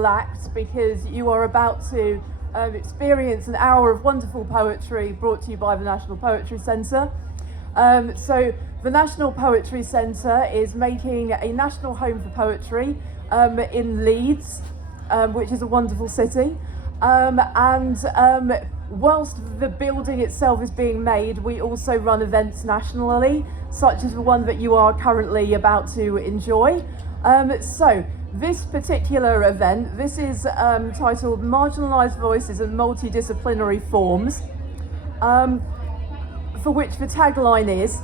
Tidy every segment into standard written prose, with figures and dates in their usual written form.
relaxed because you are about to experience an hour of wonderful poetry brought to you by the National Poetry Centre. So the National Poetry Centre is making a national home for poetry in Leeds, which is a wonderful city. Whilst the building itself is being made, we also run events nationally, such as the one that you are currently about to enjoy. So this particular event, this is titled Marginalised Voices and Multidisciplinary Forms, for which the tagline is,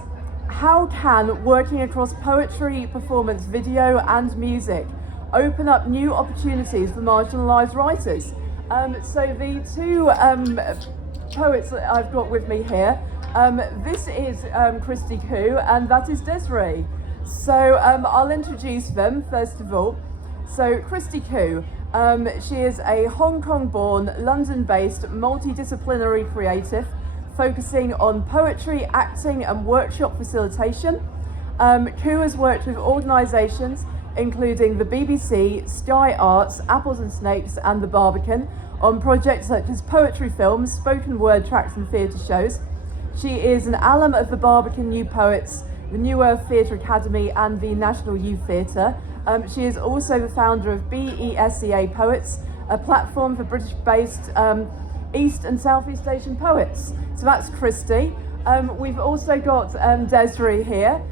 how can working across poetry, performance, video and music open up new opportunities for marginalised writers? So the two poets that I've got with me here, this is Christy and that is Desree. So I'll introduce them first of all. So Christy she is a Hong Kong-born, London-based, multidisciplinary creative focusing on poetry, acting and workshop facilitation. Koo has worked with organisations including the BBC, Sky Arts, Apples and Snakes and the Barbican on projects such as poetry films, spoken word tracks and theatre shows. She is an alum of the Barbican New Poets, the New Earth Theatre Academy and the National Youth Theatre. She is also the founder of BESEA Poets, a platform for British-based East and Southeast Asian poets. So that's Christy. We've also got Desree here.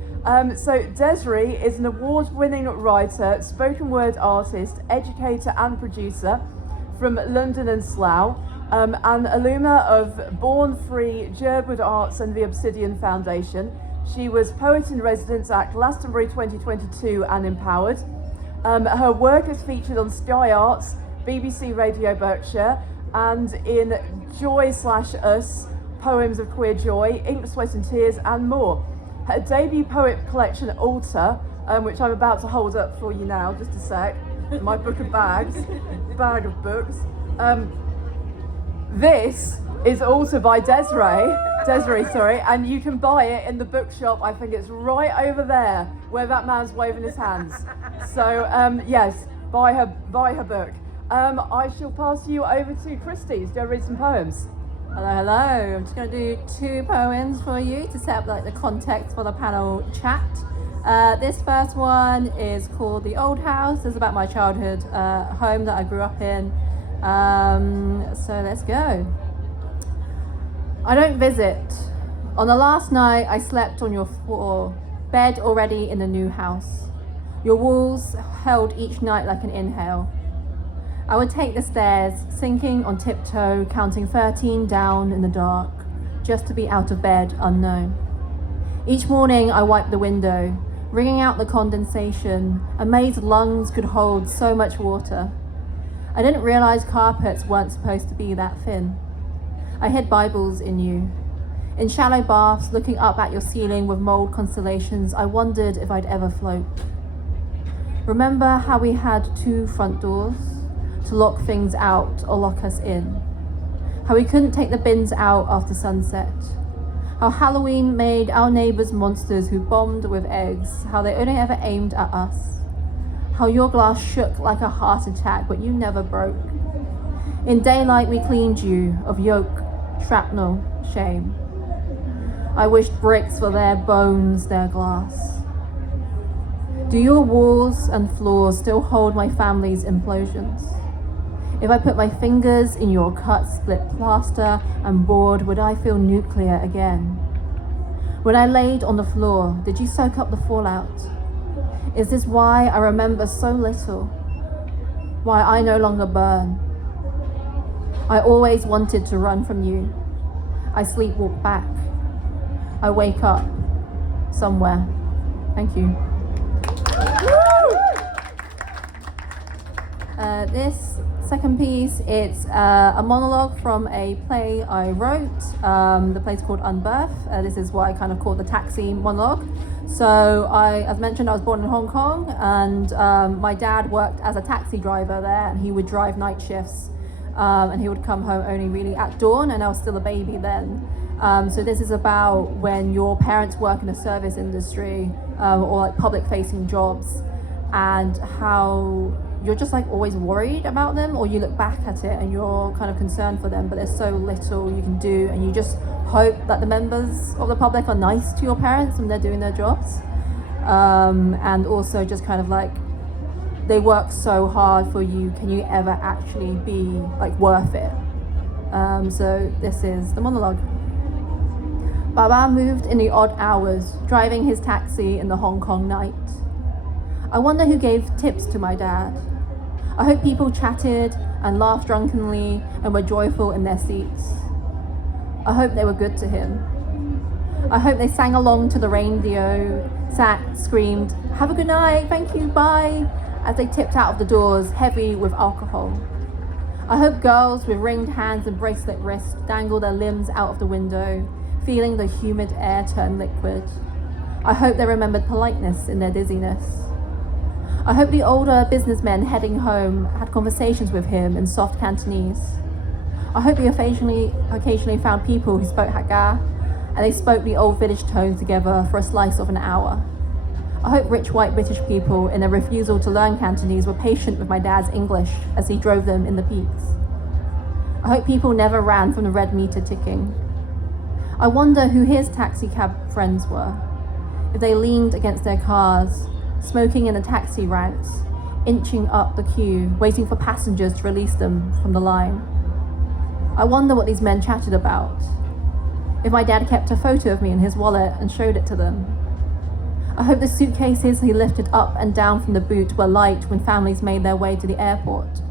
So Desree is an award-winning writer, spoken word artist, educator and producer from London and Slough, and alumna of Born Free, Jerwood Arts and the Obsidian Foundation. She was Poet in Residence at Glastonbury 2022 and Empowered. Her work is featured on Sky Arts, BBC Radio Berkshire, and in Joy/Us, Poems of Queer Joy, Ink, Sweat and Tears and more. Her debut poet collection, Altar, which I'm about to hold up for you now, just a sec, my book of bags, bag of books. This is also by Desree, and you can buy it in the bookshop. I think it's right over there where that man's waving his hands. So yes, buy her book. I shall pass you over to Christy to go read some poems. Hello. I'm just going to do 2 poems for you to set up the context for the panel chat. This first one is called The Old House. It's about my childhood home that I grew up in. So let's go. I don't visit. On the last night, I slept on your floor, bed already in the new house. Your walls held each night like an inhale. I would take the stairs, sinking on tiptoe, counting 13 down in the dark, just to be out of bed unknown. Each morning I wiped the window, wringing out the condensation. A maid's lungs could hold so much water. I didn't realize carpets weren't supposed to be that thin. I hid Bibles in you. In shallow baths, looking up at your ceiling with mold constellations, I wondered if I'd ever float. Remember how we had 2 front doors? To lock things out or lock us in. How we couldn't take the bins out after sunset. How Halloween made our neighbours monsters who bombed with eggs. How they only ever aimed at us. How your glass shook like a heart attack, but you never broke. In daylight we cleaned you of yolk, shrapnel, shame. I wished bricks for their bones, their glass. Do your walls and floors still hold my family's implosions? If I put my fingers in your cut, split plaster and board, would I feel nuclear again? When I laid on the floor, did you soak up the fallout? Is this why I remember so little? Why I no longer burn? I always wanted to run from you. I sleepwalk back. I wake up somewhere. Thank you. This second piece, it's a monologue from a play I wrote. The play's called Unbirth. This is what I kind of call the taxi monologue. So as mentioned, I was born in Hong Kong, and my dad worked as a taxi driver there, and he would drive night shifts, and he would come home only really at dawn, and I was still a baby then. So this is about when your parents work in a service industry or like public facing jobs, and how you're just like always worried about them, or you look back at it and you're kind of concerned for them, but there's so little you can do, and you just hope that the members of the public are nice to your parents when they're doing their jobs. And also just kind of like, they work so hard for you, can you ever actually be like worth it? So this is the monologue. Baba moved in the odd hours, driving his taxi in the Hong Kong night. I wonder who gave tips to my dad. I hope people chatted and laughed drunkenly and were joyful in their seats. I hope they were good to him. I hope they sang along to the radio, sat, screamed, "Have a good night, thank you, bye," as they tipped out of the doors, heavy with alcohol. I hope girls with ringed hands and bracelet wrists dangle their limbs out of the window, feeling the humid air turn liquid. I hope they remembered politeness in their dizziness. I hope the older businessmen heading home had conversations with him in soft Cantonese. I hope he occasionally found people who spoke Hakka, and they spoke the old village tones together for a slice of an hour. I hope rich white British people, in their refusal to learn Cantonese, were patient with my dad's English as he drove them in the peaks. I hope people never ran from the red meter ticking. I wonder who his taxi cab friends were, if they leaned against their cars, smoking in the taxi ranks, inching up the queue, waiting for passengers to release them from the line. I wonder what these men chatted about. If my dad kept a photo of me in his wallet and showed it to them. I hope the suitcases he lifted up and down from the boot were light when families made their way to the airport.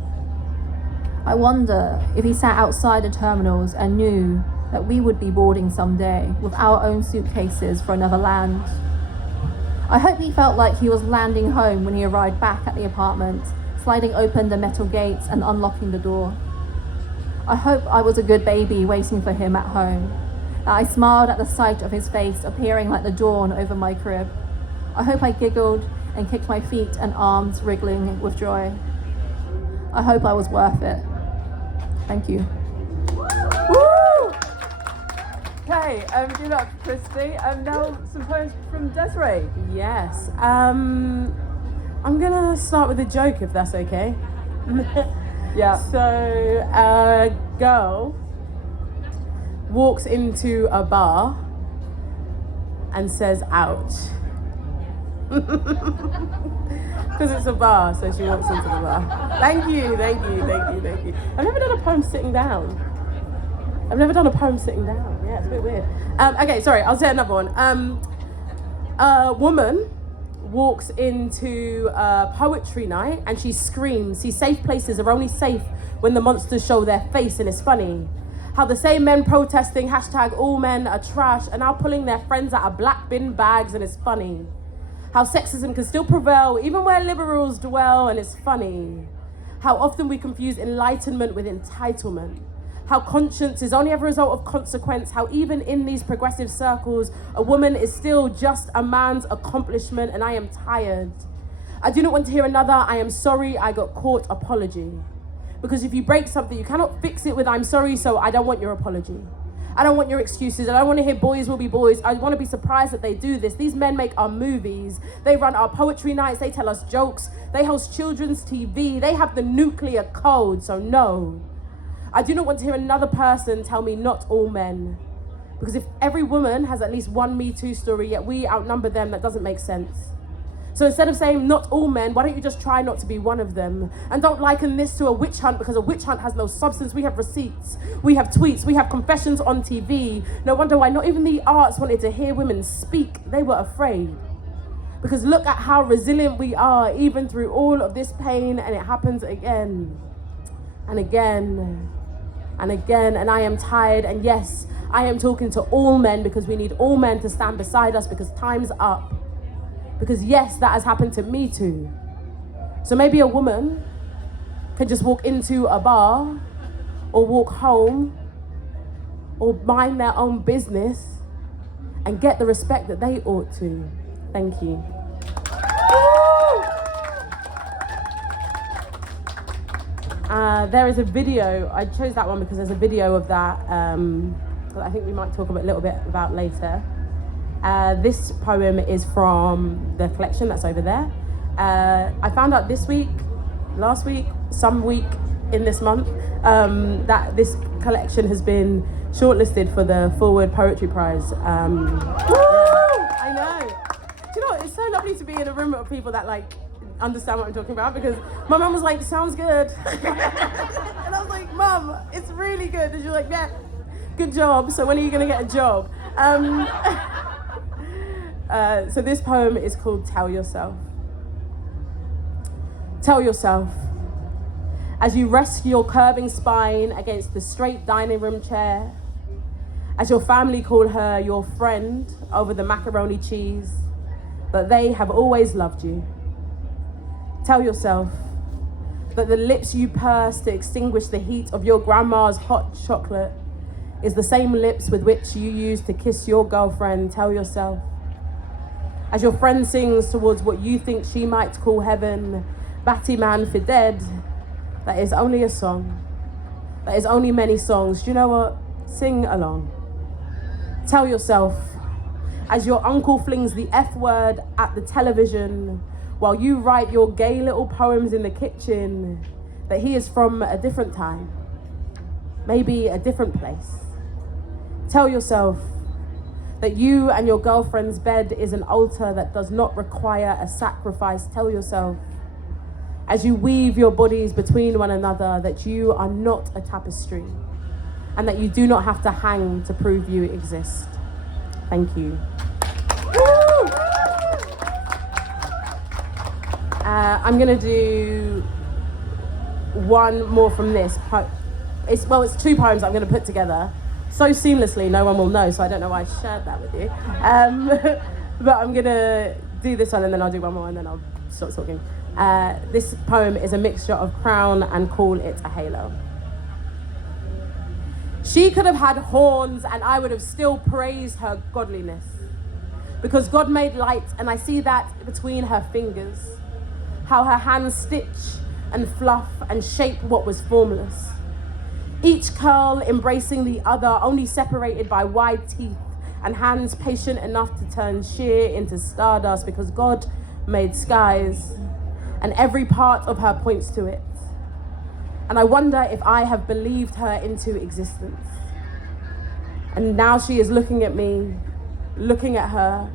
I wonder if he sat outside the terminals and knew that we would be boarding someday with our own suitcases for another land. I hope he felt like he was landing home when he arrived back at the apartment, sliding open the metal gates and unlocking the door. I hope I was a good baby waiting for him at home, that I smiled at the sight of his face appearing like the dawn over my crib. I hope I giggled and kicked my feet and arms wriggling with joy. I hope I was worth it. Thank you. Woo! Okay, give it up to Christy. Now some poems from Desree. Yes. I'm gonna start with a joke, if that's okay. Yeah. So, a girl walks into a bar and says, "Ouch." Because it's a bar, so she walks into the bar. Thank you. I've never done a poem sitting down. Yeah, it's a bit weird. Okay, sorry, I'll say another one. A woman walks into a poetry night and she screams, "See, safe places are only safe when the monsters show their face," and it's funny. How the same men protesting hashtag all men are trash are now pulling their friends out of black bin bags, and it's funny. How sexism can still prevail even where liberals dwell, and it's funny. How often we confuse enlightenment with entitlement. How conscience is only a result of consequence. How even in these progressive circles, a woman is still just a man's accomplishment, and I am tired. I do not want to hear another "I am sorry, I got caught" apology. Because if you break something, you cannot fix it with "I'm sorry, so I don't want your apology." I don't want your excuses. I don't want to hear "boys will be boys." I want to be surprised that they do this. These men make our movies. They run our poetry nights. They tell us jokes. They host children's TV. They have the nuclear code, so no. I do not want to hear another person tell me not all men. Because if every woman has at least one Me Too story, yet we outnumber them, that doesn't make sense. So instead of saying not all men, why don't you just try not to be one of them? And don't liken this to a witch hunt, because a witch hunt has no substance. We have receipts, we have tweets, we have confessions on TV. No wonder why not even the arts wanted to hear women speak. They were afraid. Because look at how resilient we are, even through all of this pain, and it happens again and again and again. And I am tired, and yes, I am talking to all men, because we need all men to stand beside us, because time's up. Because yes, that has happened to me too. So maybe a woman can just walk into a bar or walk home or mind their own business and get the respect that they ought to. Thank you. There is a video. I chose that one because there's a video of that that I think we might talk a little bit about later. This poem is from the collection that's over there. I found out this week last week, some week in this month, that this collection has been shortlisted for the Forward Poetry Prize. Woo! I know. Do you know what? It's so lovely to be in a room of people that like understand what I'm talking about, because my mum was like, sounds good. And I was like, Mum, it's really good. And she's like, yeah, good job. So when are you going to get a job? So this poem is called Tell Yourself. Tell yourself, as you rest your curving spine against the straight dining room chair, as your family call her your friend over the macaroni cheese, that they have always loved you. Tell yourself that the lips you purse to extinguish the heat of your grandma's hot chocolate is the same lips with which you used to kiss your girlfriend. Tell yourself, as your friend sings towards what you think she might call heaven, Batty Man for dead, that is only a song. That is only many songs. Do you know what? Sing along. Tell yourself, as your uncle flings the F word at the television while you write your gay little poems in the kitchen, that he is from a different time, maybe a different place. Tell yourself that you and your girlfriend's bed is an altar that does not require a sacrifice. Tell yourself, as you weave your bodies between one another, that you are not a tapestry and that you do not have to hang to prove you exist. Thank you. I'm gonna do one more from this. It's two poems I'm gonna put together so seamlessly no one will know, so I don't know why I shared that with you. But I'm gonna do this one and then I'll do one more and then I'll stop talking. This poem is a mixture of Crown and Call It a Halo. She could have had horns and I would have still praised her godliness, because God made light and I see that between her fingers, how her hands stitch and fluff and shape what was formless. Each curl embracing the other, only separated by wide teeth and hands patient enough to turn sheer into stardust, because God made skies and every part of her points to it. And I wonder if I have believed her into existence. And now she is looking at me, looking at her.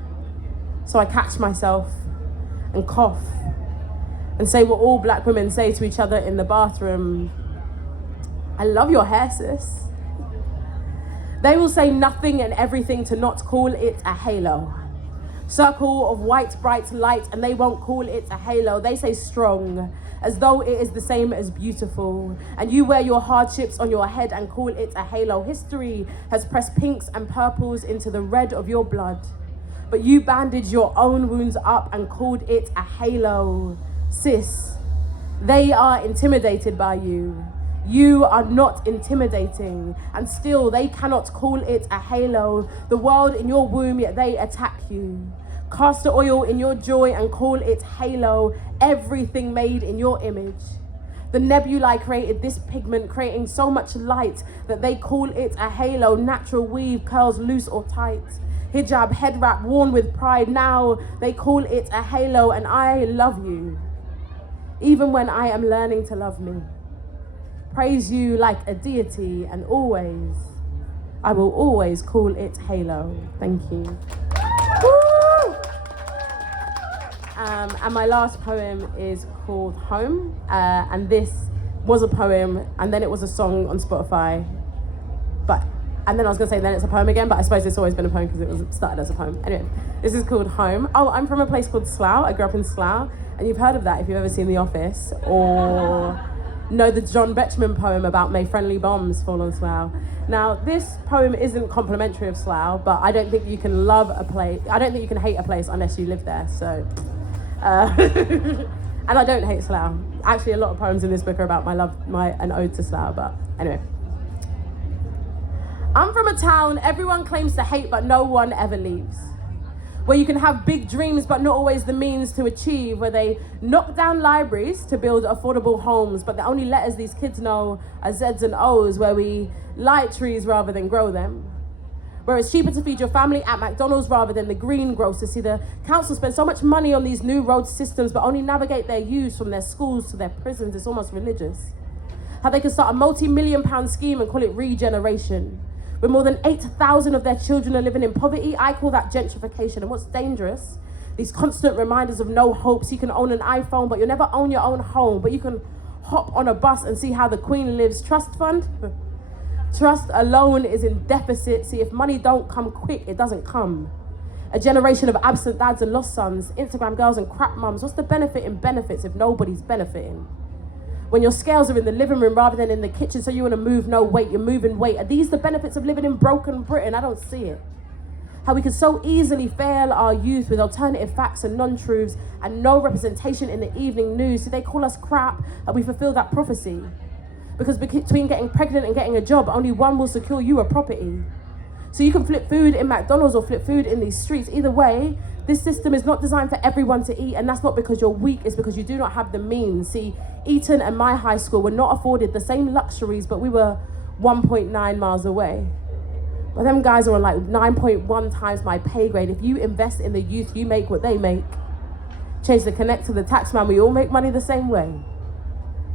So I catch myself and cough and say what all black women say to each other in the bathroom. I love your hair, sis. They will say nothing and everything to not call it a halo. Circle of white bright light, and they won't call it a halo. They say strong, as though it is the same as beautiful. And you wear your hardships on your head and call it a halo. History has pressed pinks and purples into the red of your blood, but you bandaged your own wounds up and called it a halo. Sis, they are intimidated by you. You are not intimidating, and still they cannot call it a halo. The world in your womb, yet they attack you. Castor oil in your joy and call it halo. Everything made in your image. The nebulae created this pigment, creating so much light that they call it a halo. Natural weave, curls loose or tight. Hijab, head wrap, worn with pride. Now they call it a halo, and I love you, even when I am learning to love me. Praise you like a deity, and always, I will always call it halo. Thank you. Woo! And my last poem is called Home, and this was a poem, and then it was a song on Spotify, and then I was gonna say then it's a poem again, but I suppose it's always been a poem because it was started as a poem. Anyway, this is called Home. Oh, I'm from a place called Slough. I grew up in Slough, and you've heard of that if you've ever seen The Office, or know the John Betjeman poem about may friendly bombs fall on Slough. Now, this poem isn't complimentary of Slough, but I don't think you can love a place, I don't think you can hate a place unless you live there, so. And I don't hate Slough. Actually, a lot of poems in this book are about an ode to Slough, but anyway. I'm from a town everyone claims to hate, but no one ever leaves. Where you can have big dreams, but not always the means to achieve. Where they knock down libraries to build affordable homes, but the only letters these kids know are Z's and O's. Where we light trees rather than grow them. where it's cheaper to feed your family at McDonald's rather than the greengrocer. See, the council spend so much money on these new road systems, but only navigate their youth from their schools to their prisons. It's almost religious. How they can start a multi-million-pound scheme and call it regeneration. When more than 8,000 of their children are living in poverty, I call that gentrification. And what's dangerous, these constant reminders of no hope. So you can own an iPhone, but you'll never own your own home. But you can hop on a bus and see how the Queen lives. Trust fund? Trust alone is in deficit. See, if money don't come quick, it doesn't come. A generation of absent dads and lost sons, Instagram girls and crap mums. What's the benefit in benefits if nobody's benefiting? When your scales are in the living room rather than in the kitchen, so you want to move no weight, you're moving weight. Are these the benefits of living in broken Britain? I don't see it. How we can so easily fail our youth with alternative facts and non-truths and no representation in the evening news. So they call us crap and we fulfill that prophecy. Because between getting pregnant and getting a job, only one will secure you a property. So you can flip food in McDonald's or flip food in these streets. Either way, this system is not designed for everyone to eat, and that's not because you're weak, it's because you do not have the means. See, Eton and my high school were not afforded the same luxuries, but we were 1.9 miles away. But them guys are on like 9.1 times my pay grade. If you invest in the youth, you make what they make. Change the connect to the tax man, we all make money the same way.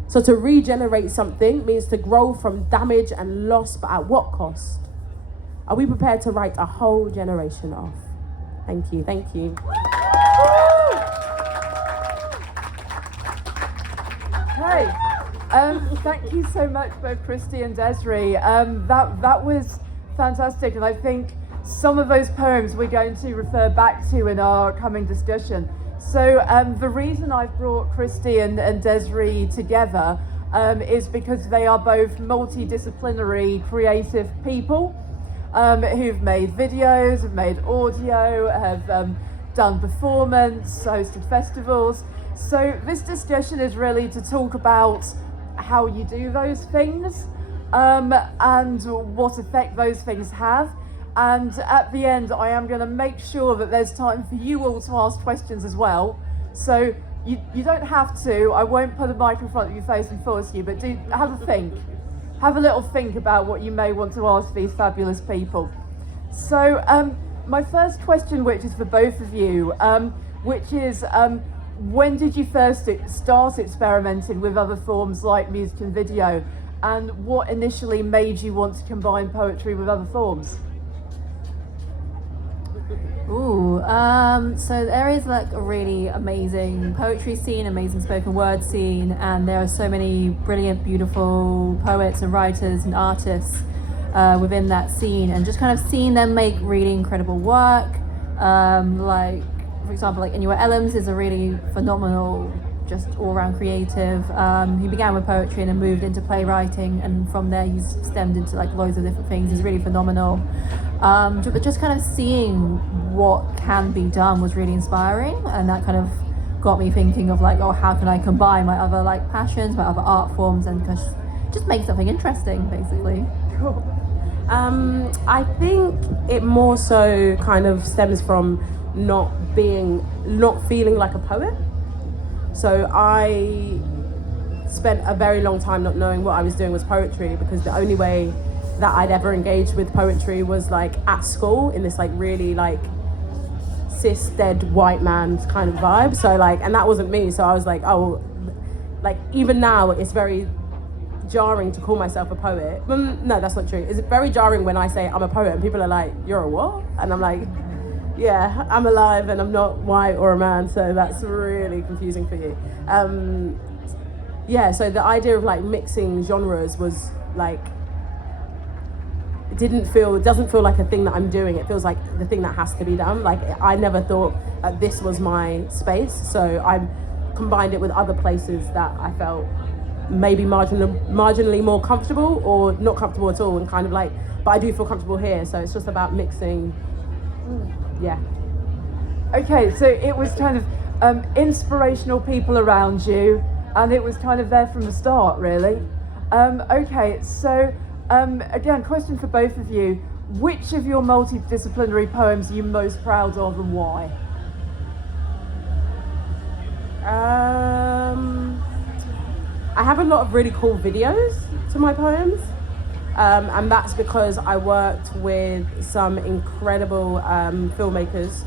So to regenerate something means to grow from damage and loss, but at what cost? Are we prepared to write a whole generation off? Thank you, thank you. Hey, thank you so much, both Christy and Desree. That was fantastic, and I think some of those poems we're going to refer back to in our coming discussion. So the reason I've brought Christy and Desree together is because they are both multidisciplinary creative people who've made videos, have made audio, have done performance, hosted festivals. So this discussion is really to talk about how you do those things and what effect those things have. And at the end, I am going to make sure that there's time for you all to ask questions as well. So you don't have to. I won't put a mic in front of your face and force you, but do have a think. Have a little think about what you may want to ask these fabulous people. So my first question, which is for both of you, which is when did you first start experimenting with other forms like music and video? And what initially made you want to combine poetry with other forms? Ooh, so there is like a really amazing poetry scene, amazing spoken word scene, and there are so many brilliant, beautiful poets and writers and artists within that scene, and just kind of seeing them make really incredible work. Like, for example, like Inua Ellams is a really phenomenal, just all-round creative. He began with poetry and then moved into playwriting, and from there he's stemmed into like loads of different things. He's really phenomenal. But just kind of seeing what can be done was really inspiring, and that kind of got me thinking of like, oh, how can I combine my other like passions, my other art forms, and just make something interesting, basically. Cool. I think it more so kind of stems from not feeling like a poet. So I spent a very long time not knowing what I was doing was poetry, because the only way that I'd ever engaged with poetry was like at school in this like really like cis dead white man kind of vibe. So like, and that wasn't me. So I was like, oh, like even now it's very jarring to call myself a poet. No, that's not true. It's very jarring when I say I'm a poet and people are like, you're a what? And I'm like, yeah, I'm alive and I'm not white or a man, so that's really confusing for you. Yeah, so the idea of like mixing genres was like, it doesn't feel like a thing that I'm doing. It feels like the thing that has to be done. Like I never thought that this was my space, so I combined it with other places that I felt maybe marginally more comfortable or not comfortable at all, and kind of like, but I do feel comfortable here, so it's just about mixing. Yeah. Okay, so it was kind of inspirational people around you, and it was kind of there from the start, really. Okay, so again, question for both of you. Which of your multidisciplinary poems are you most proud of, and why? I have a lot of really cool videos to my poems. And that's because I worked with some incredible filmmakers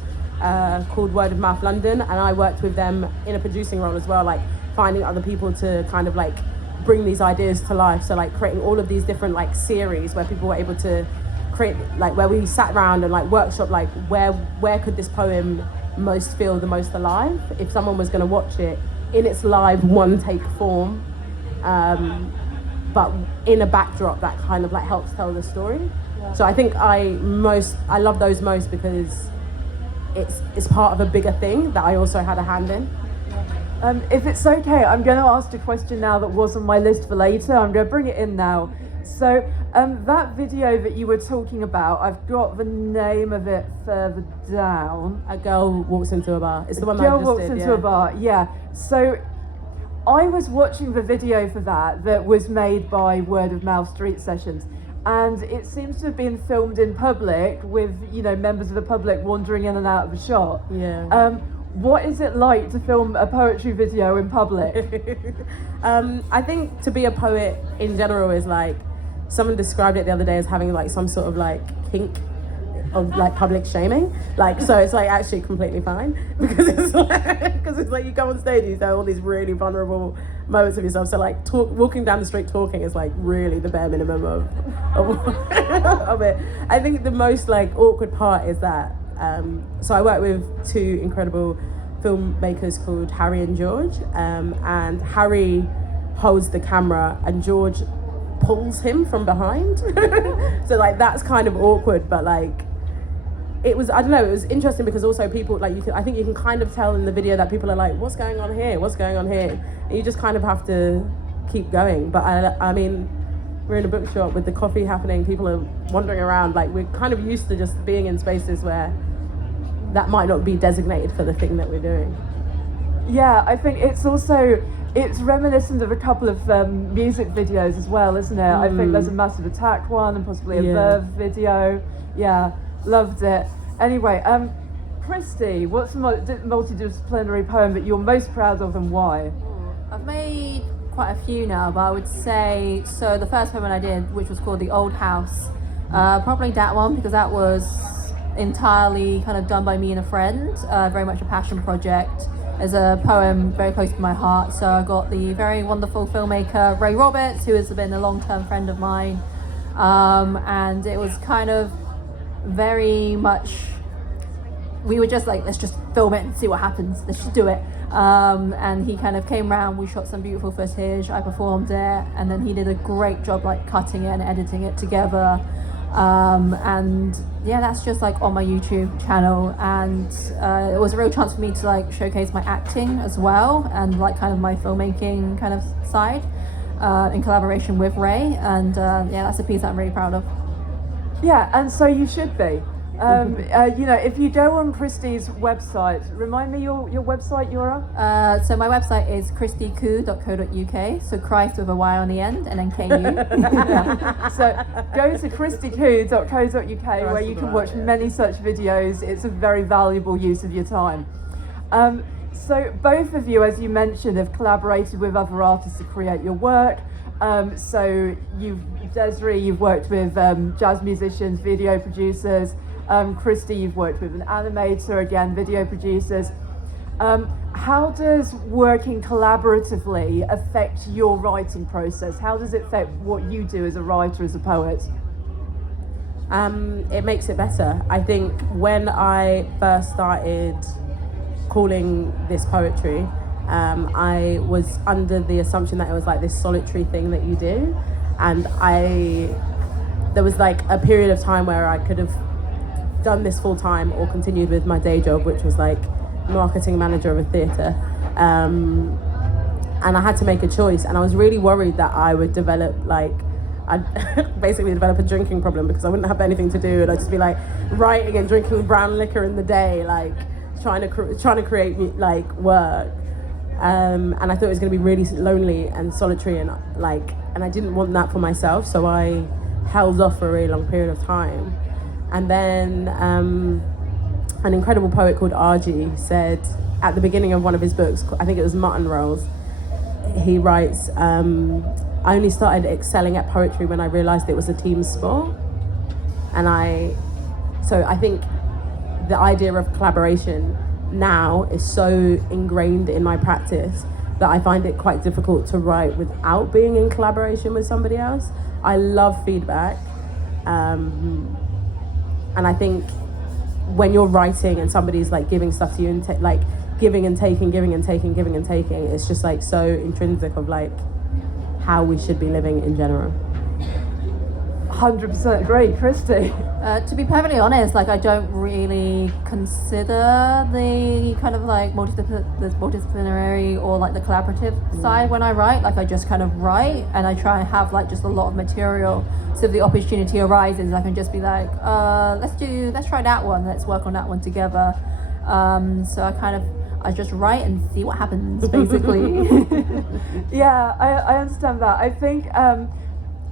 called Word of Mouth London, and I worked with them in a producing role as well, like finding other people to kind of like bring these ideas to life. So like creating all of these different like series where people were able to create, like where we sat around and like workshop like where could this poem most feel the most alive if someone was going to watch it in its live one take form, but in a backdrop that kind of like helps tell the story. So I think I love those most because it's part of a bigger thing that I also had a hand in. If it's okay, I'm going to ask a question now that was on my list for later. I'm going to bring it in now. So that video that you were talking about, I've got the name of it further down. A girl walks into a bar. It's the one that I Girl just walks did, into yeah. a bar, yeah. So I was watching the video for that was made by Word of Mouth Street Sessions, and it seems to have been filmed in public with, you know, members of the public wandering in and out of the shot. Yeah. What is it like to film a poetry video in public? I think to be a poet in general is like, someone described it the other day as having like some sort of like kink of like public shaming, like, so it's like actually completely fine because it's like you go on stage and you know all these really vulnerable moments of yourself, so like walking down the street talking is like really the bare minimum of of it. I think the most like awkward part is that so I work with two incredible filmmakers called Harry and George, and Harry holds the camera and George pulls him from behind. So like that's kind of awkward, but like it was, I don't know, it was interesting because also people like I think you can kind of tell in the video that people are like, what's going on here, and you just kind of have to keep going. But I mean, we're in a bookshop with the coffee happening, people are wandering around, like we're kind of used to just being in spaces where that might not be designated for the thing that we're doing. Yeah, I think it's reminiscent of a couple of music videos as well, isn't it? I think there's a Massive Attack one and possibly a Verve video. Yeah, loved it. Anyway, Christy, what's the multidisciplinary poem that you're most proud of and why? I've made quite a few now, but I would say, so the first poem I did, which was called The Old House, probably that one, because that was entirely kind of done by me and a friend, very much a passion project. There's a poem very close to my heart, so I got the very wonderful filmmaker Ray Roberts, who has been a long-term friend of mine, and it was kind of very much, we were just like, let's just film it and see what happens, let's just do it. And he kind of came around, we shot some beautiful footage, I performed it, and then he did a great job like cutting it and editing it together. And yeah, that's just like on my YouTube channel, and it was a real chance for me to like showcase my acting as well, and like kind of my filmmaking kind of side, in collaboration with Ray, and yeah, that's a piece that I'm really proud of. Yeah, and so you should be. You know, if you go on Christy's website, remind me your website URL? So my website is christyku.co.uk, so Christ with a Y on the end, and then KU. Yeah. So go to christyku.co.uk where you can watch many such videos. It's a very valuable use of your time. So both of you, as you mentioned, have collaborated with other artists to create your work. So Desree, you've worked with jazz musicians, video producers. Christy, you've worked with an animator, again, video producers. How does working collaboratively affect your writing process? How does it affect what you do as a writer, as a poet? It makes it better. I think when I first started calling this poetry, I was under the assumption that it was like this solitary thing that you do, and there was like a period of time where I could have done this full time or continued with my day job, which was like marketing manager of a theatre, and I had to make a choice, and I was really worried that I would develop I'd basically develop a drinking problem because I wouldn't have anything to do, and I'd just be like writing and drinking brown liquor in the day, like trying to create like work. And I thought it was going to be really lonely and solitary, and I didn't want that for myself, so I held off for a really long period of time. And then an incredible poet called Argy said at the beginning of one of his books, I think it was Mutton Rolls, he writes, I only started excelling at poetry when I realised it was a team sport. So I think the idea of collaboration now is so ingrained in my practice that I find it quite difficult to write without being in collaboration with somebody else. I love feedback. And I think when you're writing and somebody's like giving stuff to you and like giving and taking, it's just like so intrinsic of like how we should be living in general. 100% agree, Christy. To be perfectly honest, like I don't really consider the kind of like multidisciplinary or like the collaborative side when I write. Like I just kind of write and I try and have like just a lot of material. So if the opportunity arises, I can just be like, let's try that one. Let's work on that one together. So I just write and see what happens, basically. Yeah, I understand that. I think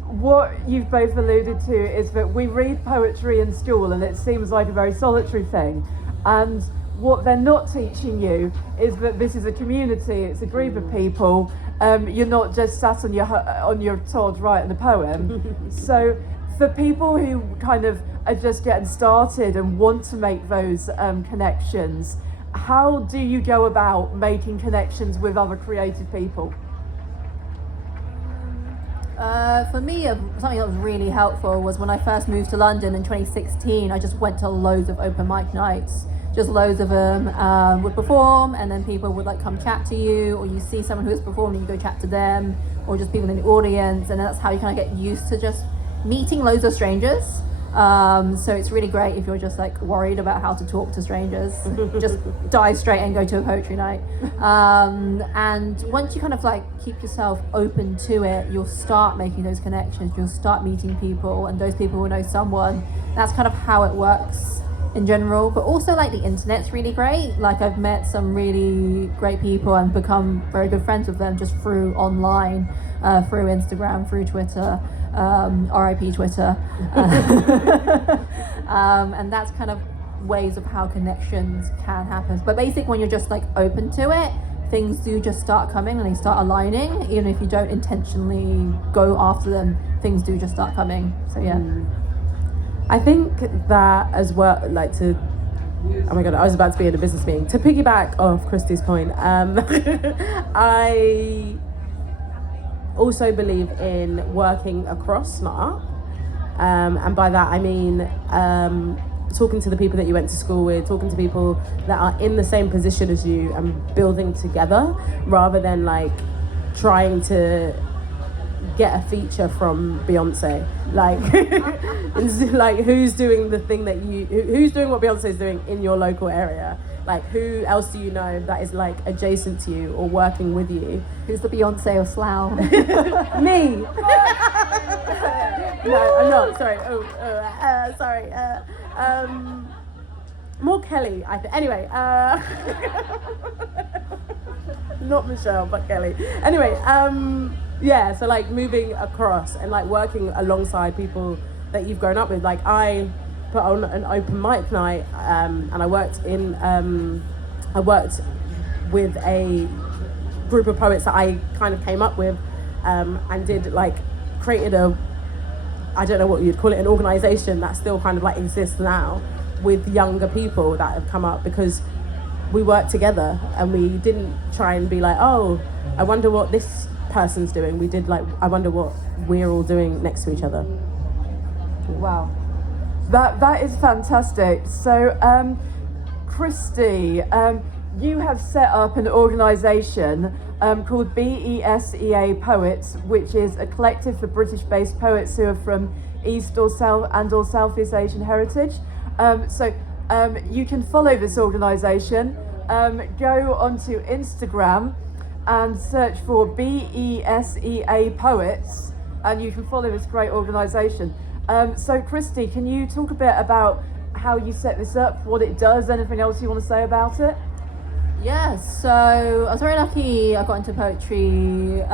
what you've both alluded to is that we read poetry in school and it seems like a very solitary thing. And what they're not teaching you is that this is a community, it's a group of people. You're not just sat on your Todd writing a poem. So for people who kind of are just getting started and want to make those connections, how do you go about making connections with other creative people? For me, something that was really helpful was when I first moved to London in 2016, I just went to loads of open mic nights. Just loads of them would perform, and then people would like come chat to you, or you see someone who is performing, you go chat to them, or just people in the audience, and that's how you kind of get used to just meeting loads of strangers. So it's really great if you're just like worried about how to talk to strangers, just dive straight and go to a poetry night. And once you kind of like keep yourself open to it, you'll start making those connections, you'll start meeting people, and those people will know someone. That's kind of how it works in general. But also like the internet's really great. Like I've met some really great people and become very good friends with them just through online, through Instagram, through Twitter. RIP Twitter. And that's kind of ways of how connections can happen. But basically when you're just like open to it, things do just start coming and they start aligning. Even if you don't intentionally go after them, things do just start coming. So yeah. I think that as well, like to, oh my god, I was about to be in a business meeting. To piggyback off Christy's point, I also believe in working across, not up. And by that I mean talking to the people that you went to school with, talking to people that are in the same position as you and building together, rather than like trying to get a feature from Beyonce. Like, like who's doing the thing that who's doing what Beyonce is doing in your local area? Like, who else do you know that is like adjacent to you or working with you? Who's the Beyonce of Slough? Me. No, I'm not. Sorry. Sorry. More Kelly. Anyway. Not Michelle, but Kelly. Anyway. Yeah. So like moving across and like working alongside people that you've grown up with. Like I put on an open mic night, and I worked with a group of poets that I kind of came up with, and did like created I don't know what you'd call it, an organisation that still kind of like exists now with younger people that have come up, because we worked together and we didn't try and be like, oh, I wonder what this person's doing. We did like, I wonder what we're all doing next to each other. Wow. That is fantastic. So, Christy, you have set up an organisation called BESEA Poets, which is a collective for British-based poets who are from East or Southeast Asian heritage. So you can follow this organisation. Go onto Instagram and search for BESEA Poets, and you can follow this great organisation. So Christy, can you talk a bit about how you set this up, what it does, anything else you want to say about it? Yeah, so I was very lucky. I got into poetry,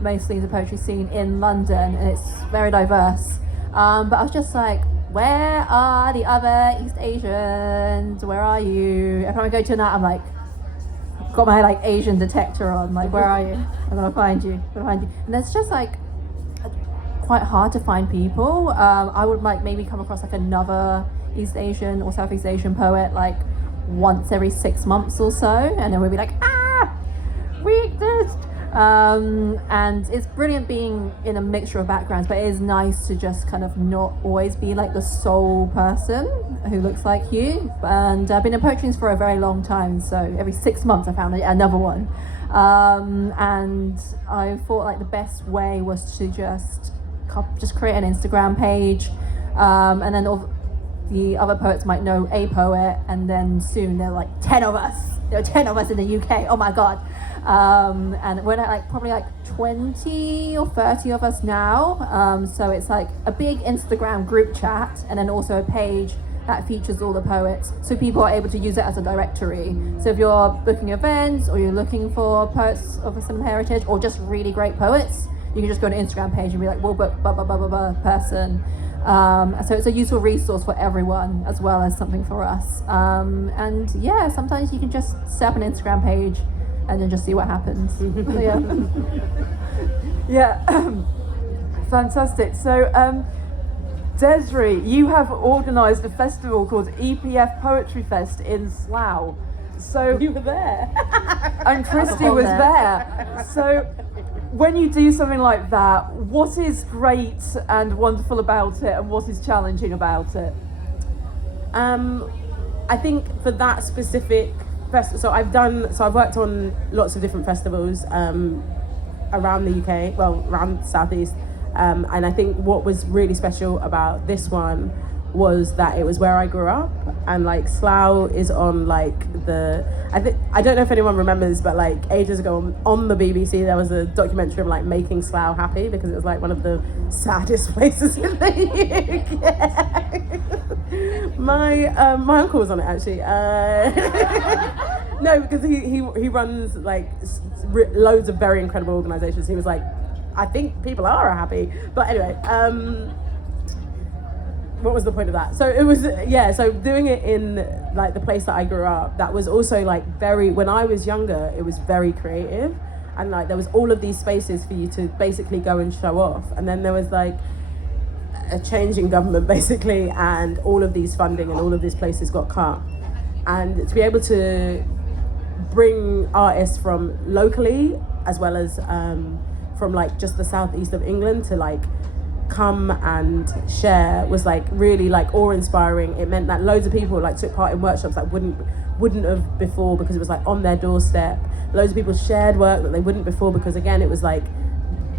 mostly the poetry scene in London, and it's very diverse. But I was just like, where are the other East Asians? Where are you? Every time I go to a night, I'm like got my like Asian detector on, like where are you? I'm gonna find you. And it's just like quite hard to find people. I would like maybe come across like another East Asian or Southeast Asian poet like once every 6 months or so, and then we'd be like, we exist. And it's brilliant being in a mixture of backgrounds, but it is nice to just kind of not always be like the sole person who looks like you. And I've been in poetry for a very long time, so every 6 months I found another one. And I thought like the best way was to just create an Instagram page, and then all the other poets might know a poet, and then soon there are like 10 of us. There are 10 of us in the UK. Oh my god. And we're at like probably like 20 or 30 of us now. So it's like a big Instagram group chat, and then also a page that features all the poets, so people are able to use it as a directory. So if you're booking events or you're looking for poets of some heritage or just really great poets, you can just go to an Instagram page and be like, we'll book blah blah blah blah blah person. So it's a useful resource for everyone as well as something for us. And yeah, sometimes you can just set up an Instagram page and then just see what happens. So, yeah. Yeah, fantastic. So, Desree, you have organised a festival called EPF Poetry Fest in Slough. So You were there. and Christy was there. So when you do something like that, what is great and wonderful about it, and what is challenging about it? I think for that specific festival, so I've worked on lots of different festivals around the UK, well, around Southeast, and I think what was really special about this one was that it was where I grew up, and like Slough is on like I don't know if anyone remembers, but like ages ago on the BBC there was a documentary of like making Slough happy, because it was like one of the saddest places in the UK. My uncle was on it actually. No, because he runs like loads of very incredible organisations. He was like, I think people are happy, but anyway. What was the point of that? So it was, so doing it in like the place that I grew up, that was also like when I was younger, it was very creative, and like there was all of these spaces for you to basically go and show off. And then there was like a change in government basically, and all of these funding and all of these places got cut. And to be able to bring artists from locally as well as from like just the southeast of England to like come and share was like really like awe-inspiring. It meant that loads of people like took part in workshops that wouldn't have before, because it was like on their doorstep. Loads of people shared work that they wouldn't before, because again it was like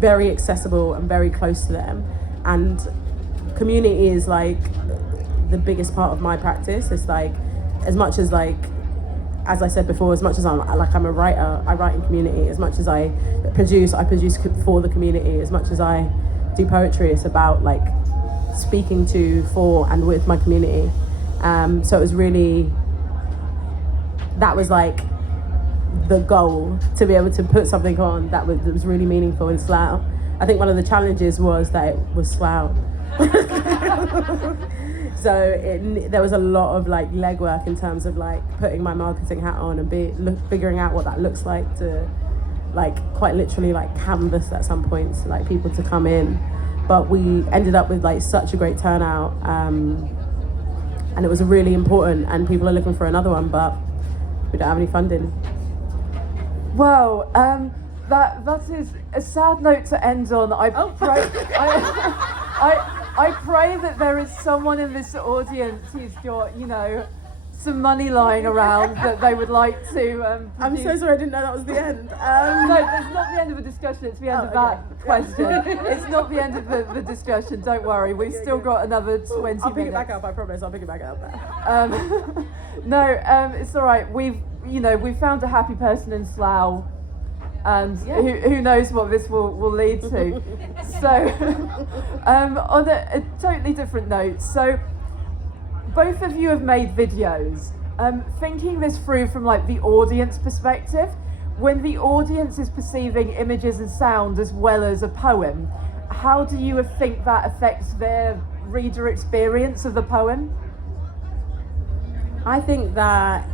very accessible and very close to them. And community is like the biggest part of my practice. It's like, as much as like, as I said before, as much as I'm a writer, I write in community. As much as I produce for the community. As much as I do poetry, it's about like speaking to, for and with my community. So it was really, that was like the goal, to be able to put something on that was really meaningful in Slough. I think one of the challenges was that it was Slough. So there was a lot of like legwork in terms of like putting my marketing hat on and figuring out what that looks like, to like quite literally like canvas at some points like people to come in. But we ended up with like such a great turnout, and it was really important, and people are looking for another one, but we don't have any funding. Well, that is a sad note to end on. I pray that there is someone in this audience who's got, some money lying around that they would like to I'm so sorry, I didn't know that was the end. No, it's not the end of the discussion, it's the end of that question. It's not the end of the discussion, don't worry. We've still got another 20 minutes. I'll pick it back up, I promise, I'll pick it back up. No, it's all right. We've found a happy person in Slough, and who knows what this will lead to. So, on a totally different note, so both of you have made videos. Thinking this through from like the audience perspective, when the audience is perceiving images and sound as well as a poem, how do you think that affects their reader experience of the poem? I think that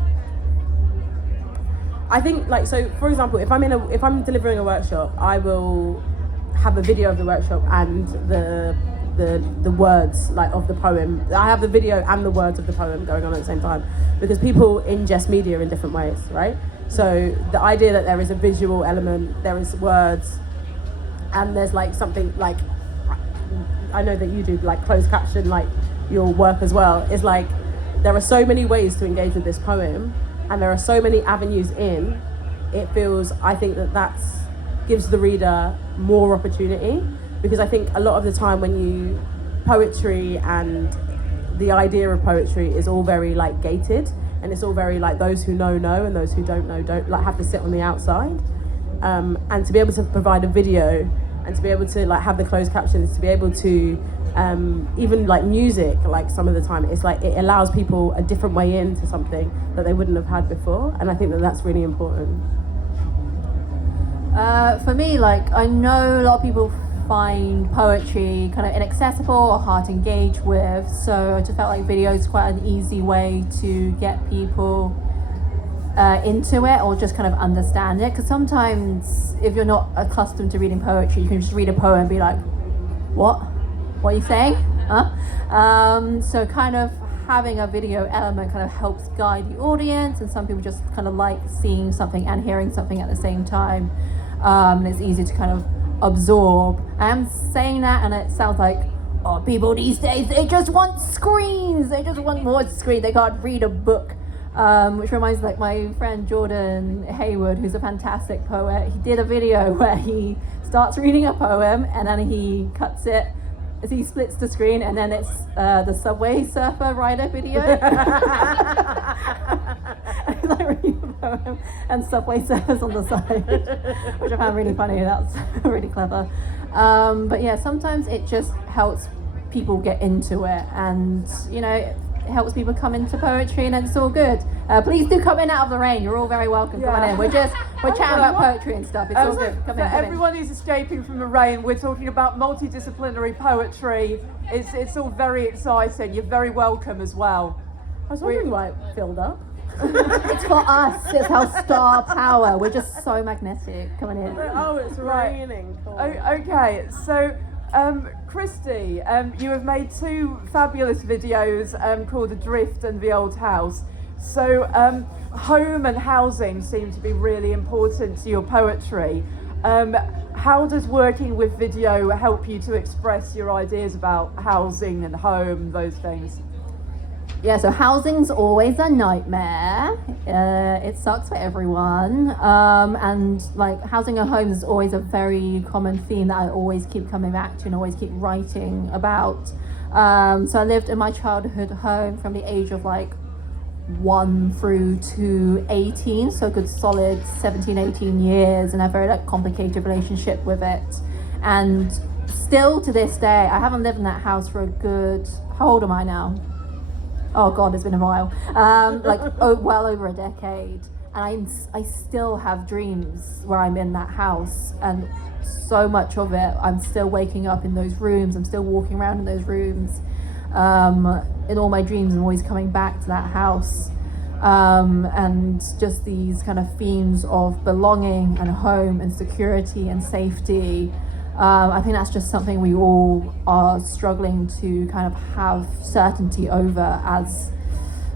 I think like, so for example, if I'm delivering a workshop, I will have a video of the workshop and the words like of the poem. I have the video and the words of the poem going on at the same time, because people ingest media in different ways, right? So the idea that there is a visual element, there is words, and there's like something like, I know that you do like closed caption, like your work as well, is like there are so many ways to engage with this poem, and there are so many avenues in. It feels, I think that's gives the reader more opportunity, because I think a lot of the time when poetry and the idea of poetry is all very like gated, and it's all very like those who know and those who don't know don't, like have to sit on the outside, and to be able to provide a video and to be able to like have the closed captions, to be able to even like music, like some of the time it's like it allows people a different way into something that they wouldn't have had before, and I think that that's really important. For me, like, I know a lot of people find poetry kind of inaccessible or hard to engage with, so I just felt like video is quite an easy way to get people into it, or just kind of understand it, because sometimes if you're not accustomed to reading poetry, you can just read a poem and be like, what are you saying? So kind of having a video element kind of helps guide the audience, and some people just kind of like seeing something and hearing something at the same time, and it's easy to kind of absorb. I'm saying that and it sounds like, oh, people these days, they just want screens, they just want more screen, they can't read a book. Which reminds me, like, my friend Jordan Hayward, who's a fantastic poet, he did a video where he starts reading a poem and then he cuts it as he splits the screen, and then it's the Subway Surfer rider video. And he's like reading the poem and Subway Surfers on the side, which I found really funny. That's really clever. But yeah, sometimes it just helps people get into it, and you know, it helps people come into poetry, and it's all good. Please do come in out of the rain. You're all very welcome. Come on in. We're chatting about poetry and stuff. It's all good. Come in. Everyone is escaping from the rain. We're talking about multidisciplinary poetry. It's all very exciting. You're very welcome as well. I was wondering why it filled up. It's for us. It's our star power. We're just so magnetic. Come on in. Oh, it's raining. Cool. Okay, so Christy, you have made two fabulous videos called Adrift and The Old House. So home and housing seem to be really important to your poetry. How does working with video help you to express your ideas about housing and home, those things? Yeah, so housing's always a nightmare. It sucks for everyone. And like housing and homes is always a very common theme that I always keep coming back to and always keep writing about. So I lived in my childhood home from the age of like 1 through to 18, so a good solid 17, 18 years, and a very like complicated relationship with it. And still to this day, I haven't lived in that house for a good, how old am I now? Oh God, it's been a while. Well over a decade. And I still have dreams where I'm in that house, and so much of it, I'm still waking up in those rooms, I'm still walking around in those rooms. In all my dreams, I'm always coming back to that house. And just these kind of themes of belonging and home and security and safety. I think that's just something we all are struggling to kind of have certainty over as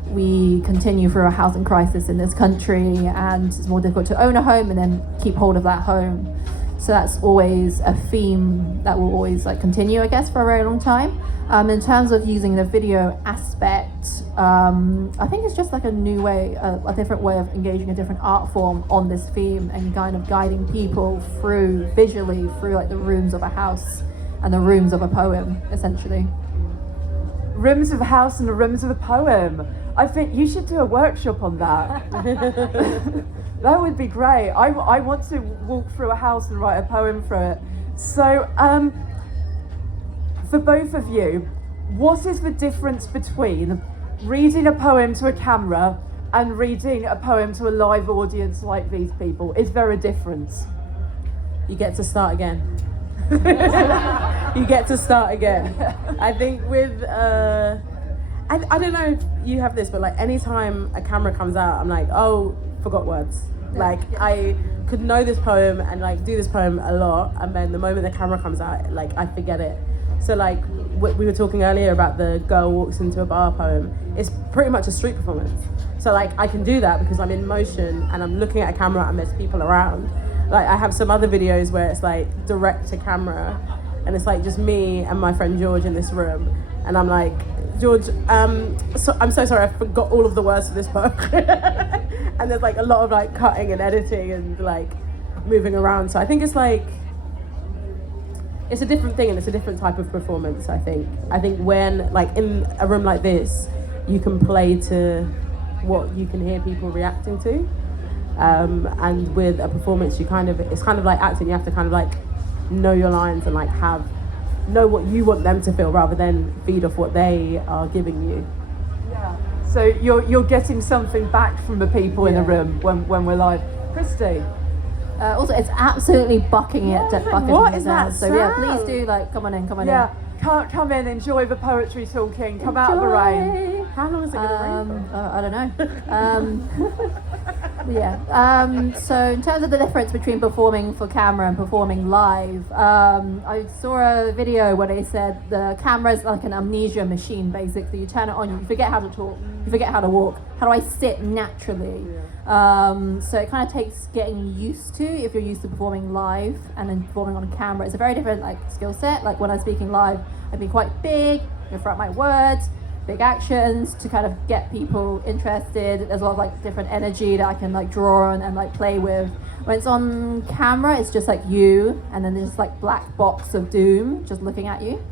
we continue through a housing crisis in this country, and it's more difficult to own a home and then keep hold of that home. So that's always a theme that will always like continue, I guess, for a very long time. In terms of using the video aspect, I think it's just like a new way, a different way of engaging a different art form on this theme, and kind of guiding people through visually through like the rooms of a house and the rooms of a poem, essentially. Rooms of a house and the rooms of a poem. I think you should do a workshop on that. That would be great. I want to walk through a house and write a poem through it. So, for both of you, what is the difference between reading a poem to a camera and reading a poem to a live audience like these people? Is there a difference? You get to start again. You get to start again. I think with, I don't know if you have this, but like anytime a camera comes out, I'm like, oh, forgot words. Like I could know this poem and like do this poem a lot, and then the moment the camera comes out, like I forget it. So like we were talking earlier about the girl walks into a bar poem. It's pretty much a street performance. So like I can do that because I'm in motion and I'm looking at a camera and there's people around. Like I have some other videos where it's like direct to camera, and it's like just me and my friend George in this room, and I'm like, George, so I'm so sorry, I forgot all of the words to this poem. And there's like a lot of like cutting and editing and like moving around. So I think it's like, it's a different thing and it's a different type of performance, I think. I think when, like in a room like this, you can play to what you can hear people reacting to. And with a performance, it's kind of like acting. You have to kind of like know your lines and like know what you want them to feel rather than feed off what they are giving you. Yeah. So you're getting something back from the people in the room when we're live. Christy. Also, it's absolutely bucking it. What is that So yeah, please do come on in. Yeah, come in, enjoy the poetry talking, come out of the rain. How long is it going to rain for? I don't know. So in terms of the difference between performing for camera and performing live, I saw a video where they said the camera is like an amnesia machine, basically. You turn it on, you forget how to talk, you forget how to walk. How do I sit naturally? So it kind of takes getting used to if you're used to performing live and then performing on camera. It's a very different like skill set. Like when I'm speaking live, I've been quite big, throughout my words, big actions to kind of get people interested. There's a lot of like different energy that I can like draw on and like play with. When it's on camera, it's just like you, and then there's like black box of doom just looking at you.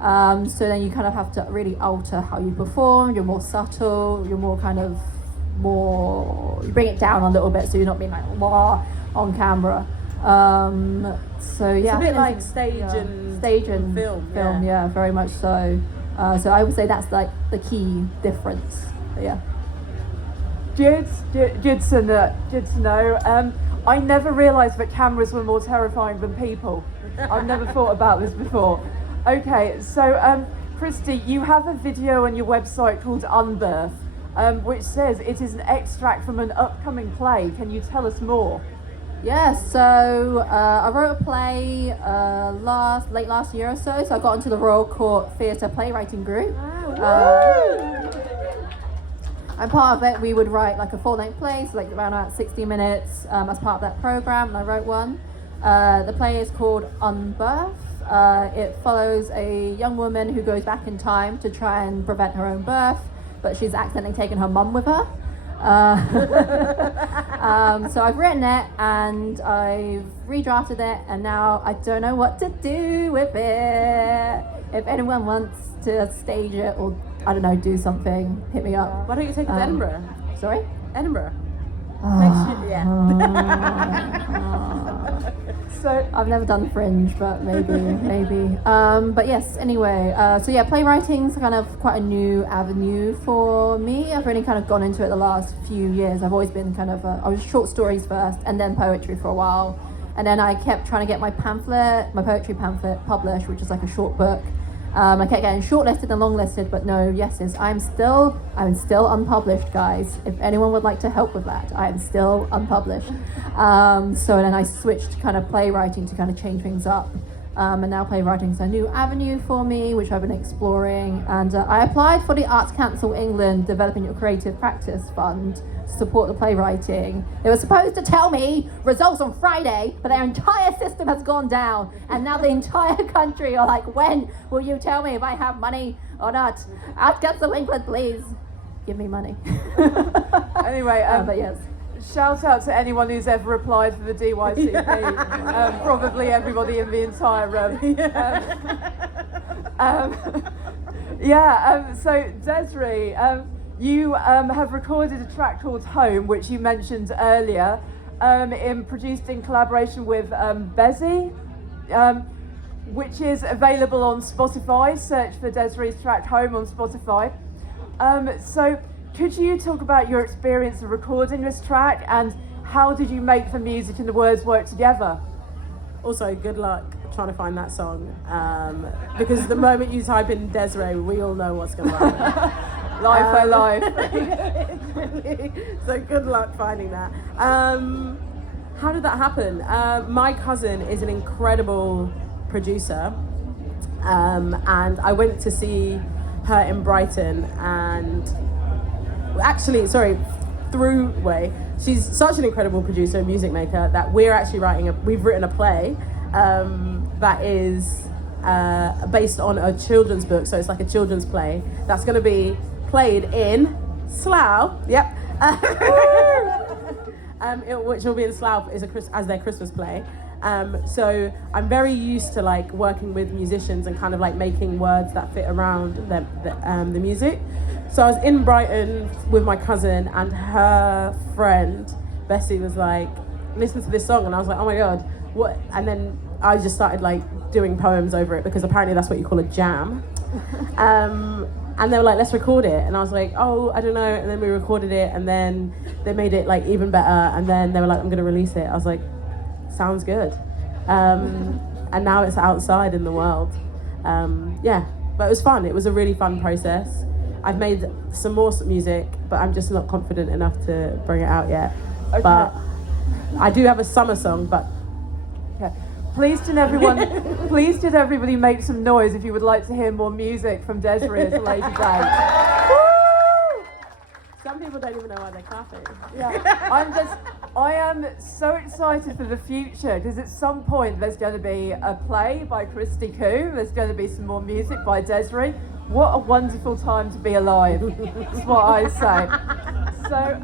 So then you kind of have to really alter how you perform. You're more subtle. You're more kind of you bring it down a little bit so you're not being like wah on camera. So yeah, it's a bit like stage and film. Yeah, very much so. So I would say that's like the key difference. But yeah. Good to know. I never realised that cameras were more terrifying than people. I've never thought about this before. Okay, so Christy, you have a video on your website called Unbirth, which says it is an extract from an upcoming play. Can you tell us more? Yeah, so I wrote a play late last year or so. So I got into the Royal Court Theatre playwriting group. I'm part of it. We would write like a full-length play, so like around about 60 minutes as part of that program, and I wrote one. The play is called Unbirth. It follows a young woman who goes back in time to try and prevent her own birth, but she's accidentally taken her mum with her. So I've written it and I've redrafted it, and now I don't know what to do with it. If anyone wants to stage it or, I don't know, do something, hit me up. Why don't you take it to Edinburgh? Sorry? Edinburgh. Next year, yeah. So I've never done Fringe, but maybe. But yes, anyway, so yeah, playwriting's kind of quite a new avenue for me. I've really kind of gone into it the last few years. I've always been kind of, I was short stories first and then poetry for a while. And then I kept trying to get my poetry pamphlet published, which is like a short book. I kept getting shortlisted and longlisted, but no yeses. I'm still unpublished, guys. If anyone would like to help with that, I am still unpublished. So then I switched to kind of playwriting to kind of change things up. And now playwriting is a new avenue for me, which I've been exploring. And I applied for the Arts Council England Developing Your Creative Practice Fund to support the playwriting. They were supposed to tell me results on Friday, but their entire system has gone down. And now the entire country are like, when will you tell me if I have money or not? Arts Council England, please give me money. anyway, but yes. Shout out to anyone who's ever applied for the DYCP. Probably everybody in the entire room. So Desree, you have recorded a track called Home, which you mentioned earlier, produced in collaboration with Bezzy, which is available on Spotify. Search for Desree's track Home on Spotify. So could you talk about your experience of recording this track and how did you make the music and the words work together? Also, good luck trying to find that song, because the moment you type in Desree, we all know what's going to happen. Life for life. So good luck finding that. How did that happen? My cousin is an incredible producer, and I went to see her in Brighton, and actually, through Way, she's such an incredible producer and music maker that we've written a play that is based on a children's book, so it's like a children's play that's going to be played in Slough. Yep. Which will be in Slough as their Christmas play. So I'm very used to like working with musicians and kind of like making words that fit around the music. So I was in Brighton with my cousin, and her friend Bessie was like, listen to this song, and I was like, oh my god, what? And then I just started like doing poems over it, because apparently that's what you call a jam. And they were like, let's record it. And I was like, oh, I don't know. And then we recorded it, and then they made it like even better. And then they were like, I'm gonna release it. I was like, sounds good. And now it's outside in the world. Yeah, but it was fun. It was a really fun process. I've made some more music, but I'm just not confident enough to bring it out yet. Okay. But I do have a summer song, but okay. Please did everybody make some noise if you would like to hear more music from Desree at a later date. some people don't even know why they're clapping. Yeah, I am so excited for the future, because at some point there's going to be a play by Christy, there's going to be some more music by Desree. What a wonderful time to be alive. That's what I say. So,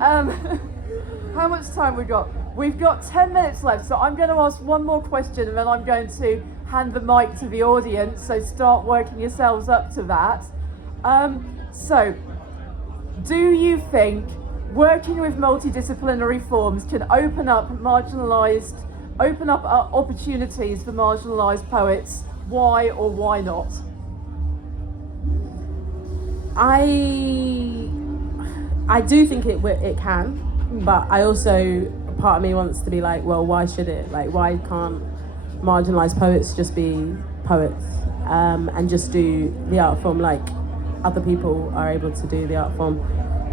how much time we got? We've got 10 minutes left, so I'm going to ask one more question, and then I'm going to hand the mic to the audience, so start working yourselves up to that. So, do you think working with multidisciplinary forms can open up opportunities for marginalised poets? Why or why not? I do think it can, but I also, part of me wants to be like, well, why should it? Like, why can't marginalised poets just be poets and just do the art form like other people are able to do the art form?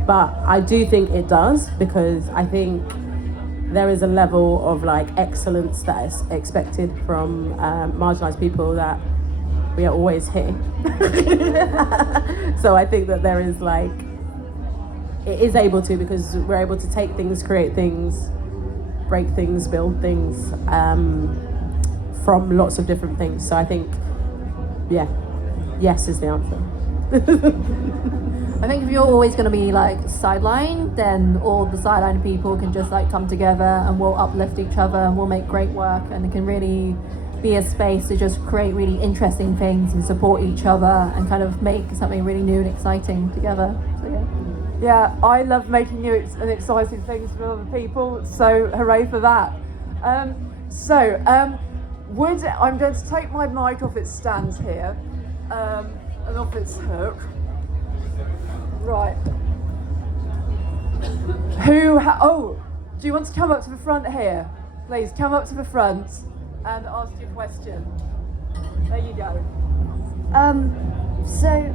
But I do think it does, because I think there is a level of like excellence that is expected from marginalised people that we are always hitting. So I think that there is like, it is able to, because we're able to take things, create things, break things, build things from lots of different things. So I think, yes is the answer. I think if you're always going to be like sidelined, then all the sideline people can just like come together and we'll uplift each other and we'll make great work, and it can really be a space to just create really interesting things and support each other and kind of make something really new and exciting together. So Yeah, I love making new and exciting things for other people, so hooray for that. I'm going to take my mic off its stand here, and off its hook. Right. Do you want to come up to the front here? Please, come up to the front and ask your question. There you go. So,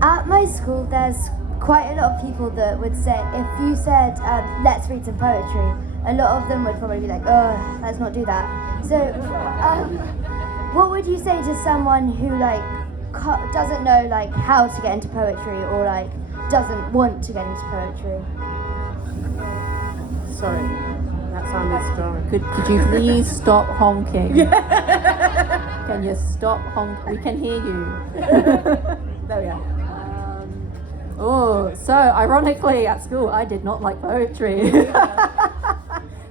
at my school, there's quite a lot of people that would say, if you said, let's read some poetry, a lot of them would probably be like, oh, let's not do that. So, what would you say to someone who, like, doesn't know, like, how to get into poetry, or, like, doesn't want to get into poetry? Sorry, that sounded strong. Could you please stop honking? Can you stop honking? We can hear you. There we go. So ironically at school I did not like poetry.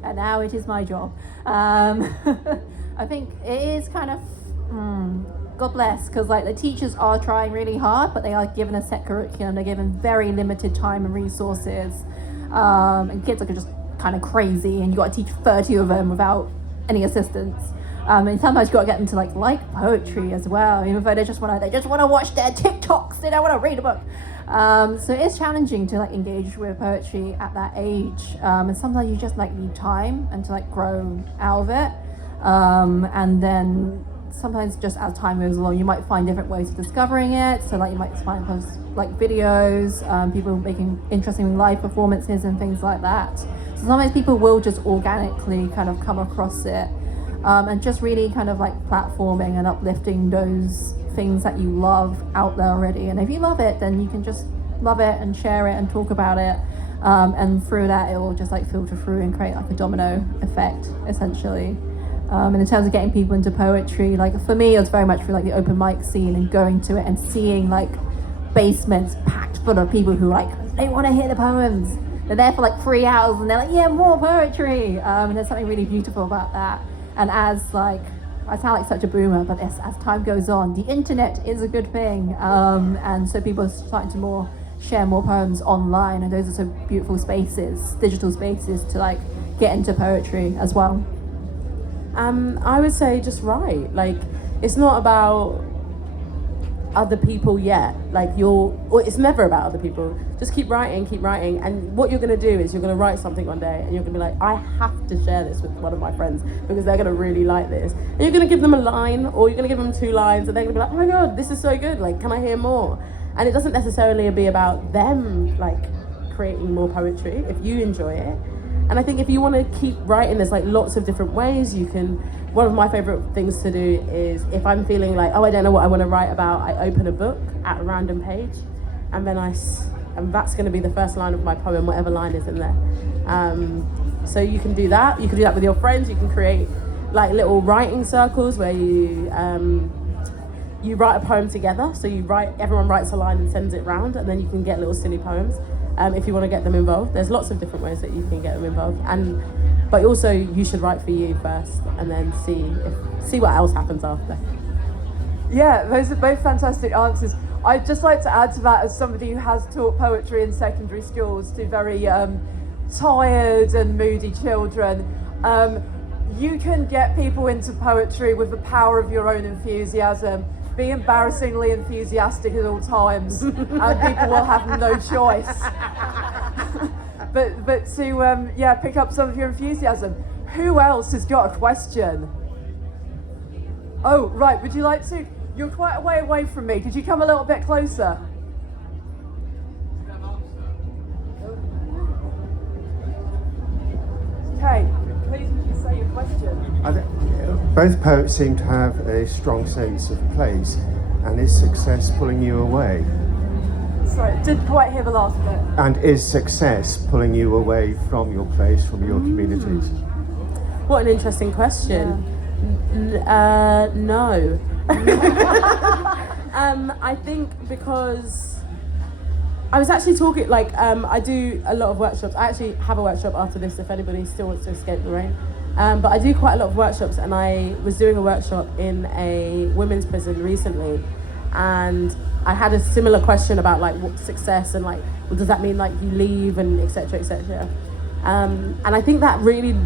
And now it is my job. I think it is kind of, God bless, because like the teachers are trying really hard, but they are given a set curriculum, they're given very limited time and resources. And kids are just kind of crazy, and you've got to teach 30 of them without any assistance. And sometimes you've got to get them to like poetry as well, even though they just want to watch their TikToks, they don't want to read a book. So it's challenging to like engage with poetry at that age, and sometimes you just like need time and to like grow out of it, and then sometimes just as time goes along, you might find different ways of discovering it. So like you might find like videos, people making interesting live performances and things like that. So sometimes people will just organically kind of come across it, and just really kind of like platforming and uplifting those things that you love out there already. And if you love it, then you can just love it and share it and talk about it. And through that, it will just like filter through and create like a domino effect, essentially. And in terms of getting people into poetry, like for me, it was very much through like the open mic scene and going to it and seeing like basements packed full of people who like, they want to hear the poems. They're there for like 3 hours and they're like, yeah, more poetry. And there's something really beautiful about that. And as like, I sound like such a boomer, but as time goes on, the internet is a good thing. And so people are starting to share more poems online, and those are so beautiful spaces, digital spaces, to like get into poetry as well. I would say just write. Like, it's not about other people yet. Like it's never about other people. Just keep writing. And what you're gonna do is you're gonna write something one day and you're gonna be like, I have to share this with one of my friends because they're gonna really like this. And you're gonna give them a line, or you're gonna give them 2 lines, and they're gonna be like, oh my God, this is so good. Like, can I hear more? And it doesn't necessarily be about them like creating more poetry if you enjoy it. And I think if you want to keep writing, there's like lots of different ways you can. One of my favorite things to do is if I'm feeling like, oh, I don't know what I want to write about, I open a book at a random page, and then and that's going to be the first line of my poem, whatever line is in there. So you can do that. You can do that with your friends. You can create like little writing circles where you write a poem together. So everyone writes a line and sends it round, and then you can get little silly poems. If you want to get them involved, there's lots of different ways that you can get them involved. But also you should write for you first, and then see what else happens after. Yeah, those are both fantastic answers. I'd just like to add to that, as somebody who has taught poetry in secondary schools to very tired and moody children, you can get people into poetry with the power of your own enthusiasm. Be embarrassingly enthusiastic at all times, and people will have no choice. but to pick up some of your enthusiasm. Who else has got a question? Oh, right. Would you like to? You're quite a way away from me. Could you come a little bit closer? Okay. Please, would you say your question? Both poets seem to have a strong sense of place, and is success pulling you away? Sorry, didn't quite hear the last bit. And is success pulling you away from your place, from your communities? What an interesting question. Yeah. No. I think because I was actually talking, like, I do a lot of workshops. I actually have a workshop after this if anybody still wants to escape the rain. But I do quite a lot of workshops, and I was doing a workshop in a women's prison recently, and I had a similar question about like what success, and like, well, does that mean like you leave, and etc. etc. And I think that really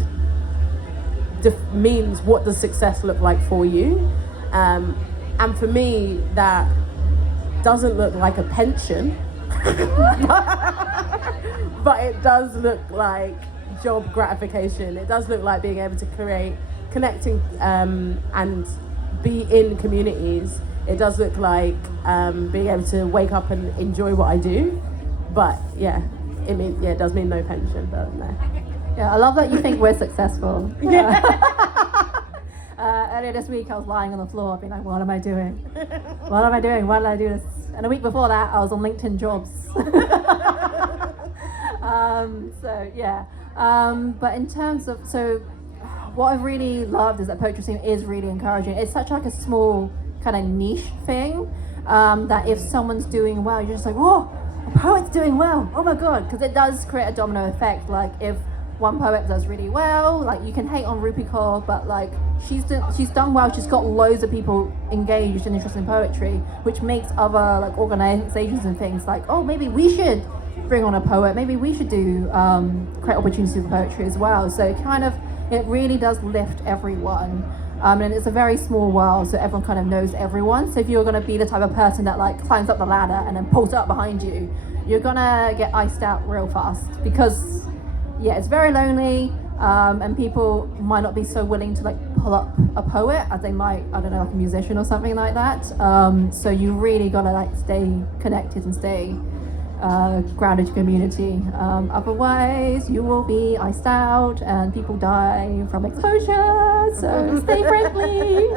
means, what does success look like for you? And for me, that doesn't look like a pension, but it does look like job gratification. It does look like being able to connecting and be in communities. It does look like being able to wake up and enjoy what I do. But it does mean no pension, but no. Yeah, I love that you think we're successful. Earlier this week, I was lying on the floor, being like, what am I doing? What am I doing? Why did I do this? And a week before that, I was on LinkedIn Jobs. But in terms of, what I've really loved is that poetry scene is really encouraging. It's such like a small kind of niche thing, that if someone's doing well, you're just like, whoa, a poet's doing well, oh my God, because it does create a domino effect. Like if one poet does really well, like you can hate on Rupi Kaur, but like she's done well, she's got loads of people engaged and interested in poetry, which makes other like organizations and things like, oh, maybe we should bring on a poet, maybe we should do create opportunities for poetry as well. So it really does lift everyone, and it's a very small world, so everyone kind of knows everyone. So if you're going to be the type of person that like climbs up the ladder and then pulls it up behind you, you're gonna get iced out real fast, because it's very lonely. and people might not be so willing to like pull up a poet as they might, I don't know, like a musician or something like that. So you really gotta like stay connected and stay grounded to community. Otherwise, you will be iced out and people die from exposure. So stay friendly.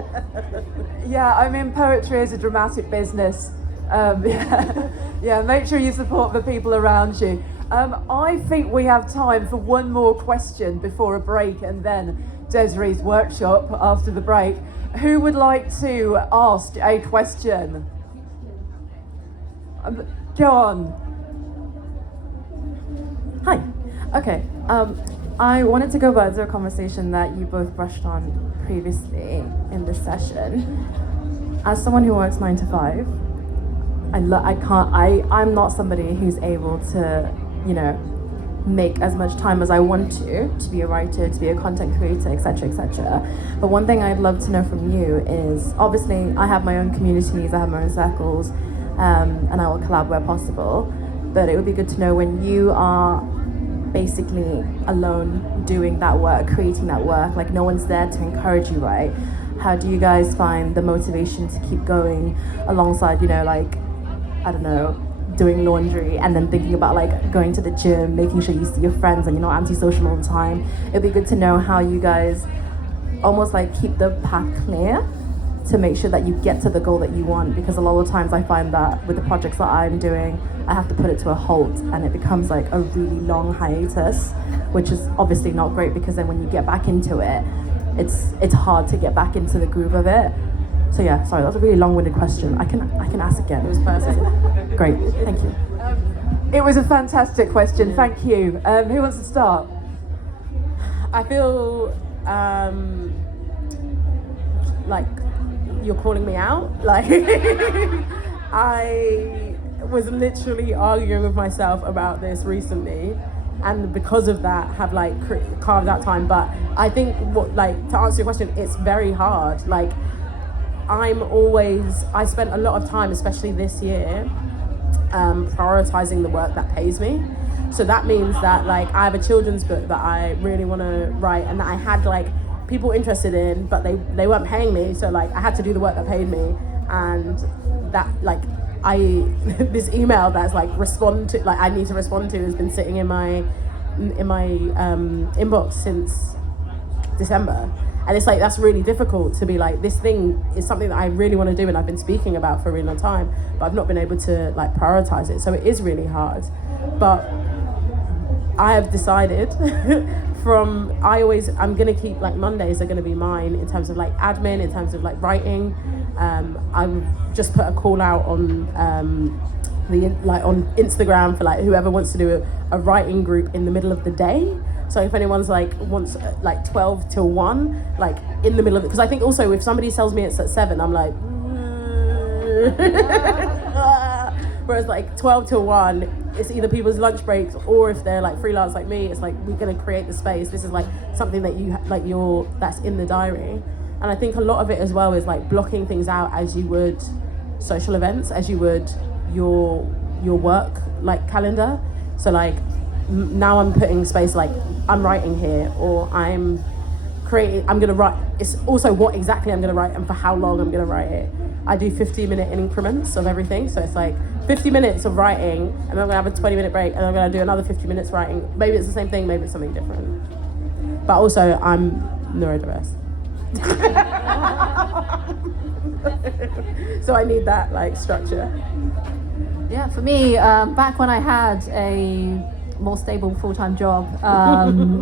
Yeah, I mean, poetry is a dramatic business. Yeah, make sure you support the people around you. I think we have time for one more question before a break, and then Desree's workshop after the break. Who would like to ask a question? Go on. Hi. Okay. I wanted to go back to a conversation that you both brushed on previously in this session. As someone who works 9 to 5, I'm not somebody who's able to, make as much time as I want to be a writer, to be a content creator, etc., etc. But one thing I'd love to know from you is, obviously, I have my own communities, I have my own circles, and I will collab where possible. But it would be good to know when you are basically alone doing that work, creating that work, like no one's there to encourage you, right? How do you guys find the motivation to keep going alongside, I don't know, doing laundry and then thinking about like going to the gym, making sure you see your friends and you're not antisocial all the time? It'd be good to know how you guys almost like keep the path clear to make sure that you get to the goal that you want, because a lot of times I find that with the projects that I'm doing, I have to put it to a halt and it becomes like a really long hiatus, which is obviously not great, because then when you get back into it, it's hard to get back into the groove of it. So yeah, sorry, that was a really long-winded question. I can ask again. It was perfect. Great, thank you. It was a fantastic question, thank you. Who wants to start? I feel like you're calling me out. Like I was literally arguing with myself about this recently, and because of that have like carved out time. But I think to answer your question, it's very hard. Like I spent a lot of time, especially this year, prioritizing the work that pays me. So that means that like I have a children's book that I really want to write, and that I had like people interested in, but they weren't paying me, so like I had to do the work that paid me. And that like this email that's like I need to respond to has been sitting in my inbox since December. And it's like, that's really difficult to be like, this thing is something that I really want to do and I've been speaking about for a really long time, but I've not been able to like prioritize it. So it is really hard. But I have decided I'm going to keep like Mondays are going to be mine in terms of like admin, in terms of like writing. I've just put a call out on on Instagram for like whoever wants to do a writing group in the middle of the day. So if anyone's like wants like 12 till 1, like in the middle of it, because I think also if somebody tells me it's at 7, I'm like, whereas like 12 till 1, it's either people's lunch breaks, or if they're like freelance like me, it's like we're gonna create the space. This is like something that you like that's in the diary. And I think a lot of it as well is like blocking things out as you would social events, as you would your work like calendar. So like now I'm putting space, like I'm writing here, or I'm gonna write. It's also what exactly I'm gonna write and for how long I'm gonna write it. I do 15-minute increments of everything, so it's like 50 minutes of writing, and then I'm gonna have a 20-minute break, and I'm gonna do another 50 minutes writing. Maybe it's the same thing, maybe it's something different. But also I'm neurodiverse. So I need that like structure. Yeah, for me, back when I had a more stable full-time job,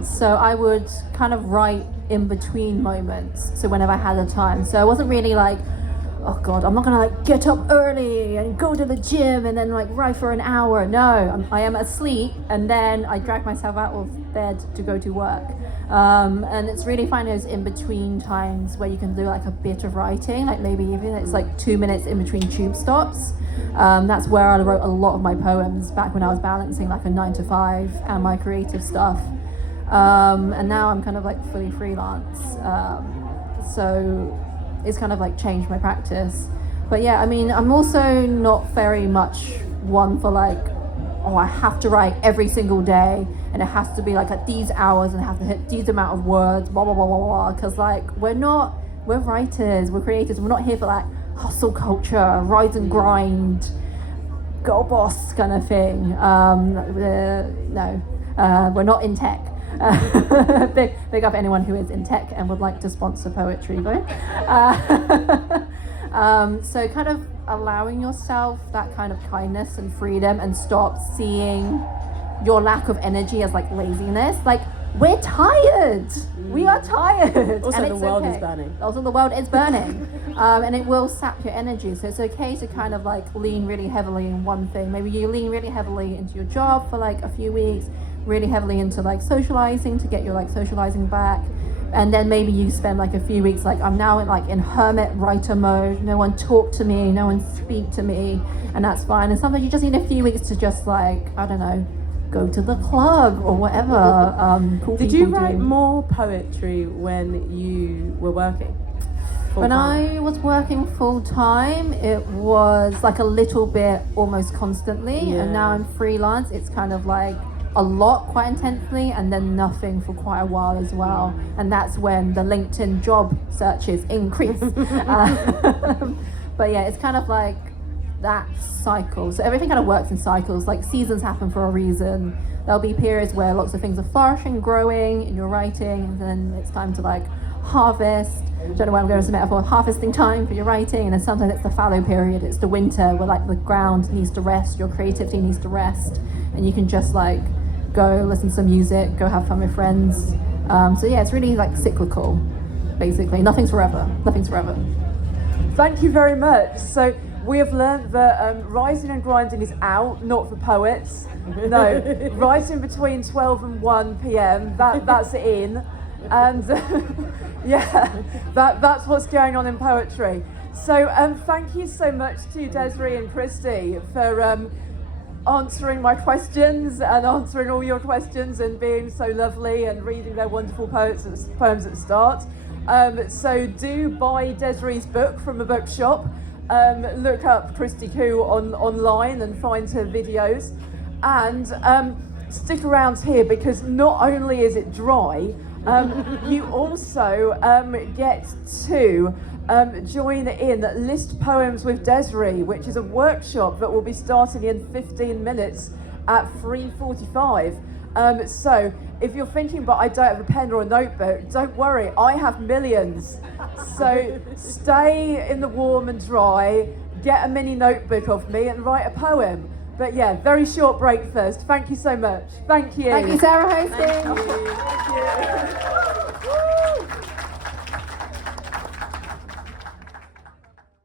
so I would kind of write in between moments, so whenever I had the time. So I wasn't really like, oh god, I'm not gonna like get up early and go to the gym and then like write for an hour. No, I am asleep and then I drag myself out of bed to go to work. And it's really finding those in-between times where you can do like a bit of writing, like maybe even it's like 2 minutes in between tube stops. That's where I wrote a lot of my poems back when I was balancing like a 9 to 5 and my creative stuff. And now I'm kind of like fully freelance. So it's kind of like changed my practice. But yeah, I mean, I'm also not very much one for like oh, I have to write every single day, and it has to be like at these hours, and I have to hit these amount of words, blah blah blah blah blah. Because like we're writers, we're creators. We're not here for like hustle culture, rise and grind, girl boss kind of thing. No, we're not in tech. Big up anyone who is in tech and would like to sponsor poetry, though. So kind of allowing yourself that kind of kindness and freedom, and stop seeing your lack of energy as like laziness. Like, we're tired. We are tired. Also, and the it's world okay. is burning. Also, the world is burning. And it will sap your energy. So it's okay to kind of like lean really heavily in one thing. Maybe you lean really heavily into your job for like a few weeks, really heavily into like socializing to get your like socializing back. And then maybe you spend like a few weeks like, I'm now in hermit writer mode. No one talk to me, no one speak to me, and that's fine. And sometimes you just need a few weeks to just like, I don't know, go to the club or whatever. Cool. Did you write more poetry when you were working? When I was working full time, it was like a little bit almost constantly. Yeah. And now I'm freelance. It's kind of like a lot quite intensely, and then nothing for quite a while as well. And that's when the LinkedIn job searches increase. But yeah, it's kind of like that cycle. So everything kind of works in cycles. Like seasons happen for a reason. There'll be periods where lots of things are flourishing, growing in your writing, and then it's time to like harvest. Don't know why I'm going to metaphor. Harvesting time for your writing, and then sometimes it's the fallow period. It's the winter where like the ground needs to rest, your creativity needs to rest, and you can just like go listen to some music, go have fun with friends. So yeah, it's really like cyclical, basically. Nothing's forever. Thank you very much. So we have learned that rising and grinding is out, not for poets. No, writing between 12 and 1 p.m, that's in. And yeah, that's what's going on in poetry. So thank you so much to Desree and Christy for answering my questions and answering all your questions and being so lovely and reading their wonderful poems at the start. So do buy Desree's book from a bookshop. Look up Christy Koo online and find her videos. And stick around here, because not only is it dry, you also get to join in List Poems with Desree, which is a workshop that will be starting in 15 minutes at 3:45. So if you're thinking, but I don't have a pen or a notebook, don't worry, I have millions. So stay in the warm and dry, get a mini notebook of me and write a poem. But yeah, very short break first. Thank you so much. Thank you. Thank you, Sarah, hosting. Thank you.